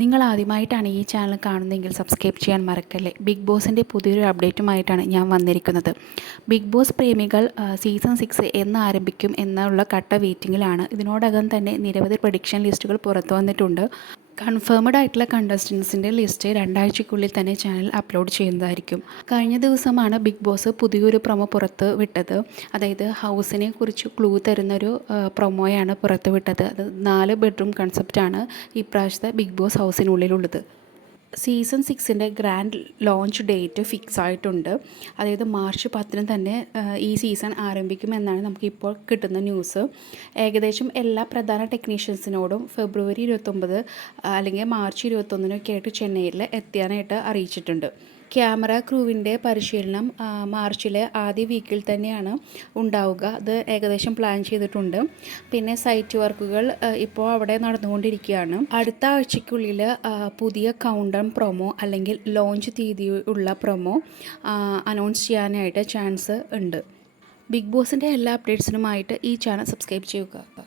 നിങ്ങൾ ആദ്യമായിട്ടാണ് ഈ ചാനൽ കാണുന്നതെങ്കിൽ സബ്സ്ക്രൈബ് ചെയ്യാൻ മറക്കല്ലേ. ബിഗ് ബോസിൻ്റെ പുതിയൊരു അപ്ഡേറ്റുമായിട്ടാണ് ഞാൻ വന്നിരിക്കുന്നത്. ബിഗ് ബോസ് പ്രേമികൾ സീസൺ 6 എന്ന് ആരംഭിക്കും എന്നുള്ള കട്ട വെയിറ്റിങ്ങിലാണ്. ഇതിനോടകം തന്നെ നിരവധി പ്രഡിക്ഷൻ ലിസ്റ്റുകൾ പുറത്തു വന്നിട്ടുണ്ട്. കൺഫേംഡ് ആയിട്ടുള്ള കണ്ടസ്റ്റൻസിൻ്റെ ലിസ്റ്റ് 2 ആഴ്ചയ്ക്കുള്ളിൽ തന്നെ ചാനൽ അപ്ലോഡ് ചെയ്യുന്നതായിരിക്കും. കഴിഞ്ഞ ദിവസമാണ് ബിഗ് ബോസ് പുതിയൊരു പ്രൊമോ പുറത്ത് വിട്ടത്. അതായത് ഹൗസിനെ കുറിച്ച് ക്ലൂ തരുന്നൊരു പ്രൊമോയാണ് പുറത്ത് വിട്ടത്. അത് 4 ബെഡ്റൂം കൺസെപ്റ്റാണ് ഇപ്രാവശ്യത്തെ ബിഗ് ബോസ് ഹൗസിനുള്ളിലുള്ളത്. സീസൺ 6ൻ്റെ ഗ്രാൻഡ് ലോഞ്ച് ഡേറ്റ് ഫിക്സ് ആയിട്ടുണ്ട്. അതായത് മാർച്ച് 10 തന്നെ ഈ സീസൺ ആരംഭിക്കുമെന്നാണ് നമുക്കിപ്പോൾ കിട്ടുന്ന ന്യൂസ്. ഏകദേശം എല്ലാ പ്രധാന ടെക്നീഷ്യൻസിനോടും ഫെബ്രുവരി 29 അല്ലെങ്കിൽ മാർച്ച് 21 ആയിട്ട് ചെന്നൈയിൽ എത്താനായിട്ട് അറിയിച്ചിട്ടുണ്ട്. ക്യാമറ ക്രൂവിൻ്റെ പരിശീലനം മാർച്ചിലെ ആദ്യ വീക്കിൽ തന്നെയാണ് ഉണ്ടാവുക. അത് ഏകദേശം പ്ലാൻ ചെയ്തിട്ടുണ്ട്. പിന്നെ സൈറ്റ് വർക്കുകൾ ഇപ്പോൾ അവിടെ നടന്നുകൊണ്ടിരിക്കുകയാണ്. അടുത്ത ആഴ്ചയ്ക്കുള്ളിൽ പുതിയ കൗണ്ട് ഡൗൺ പ്രൊമോ അല്ലെങ്കിൽ ലോഞ്ച് തീയതി ഉള്ള പ്രൊമോ അനൗൺസ് ചെയ്യാനായിട്ട് ചാൻസ് ഉണ്ട്. ബിഗ് ബോസിൻ്റെ എല്ലാ അപ്ഡേറ്റ്സിനുമായിട്ട് ഈ ചാനൽ സബ്സ്ക്രൈബ് ചെയ്യുക.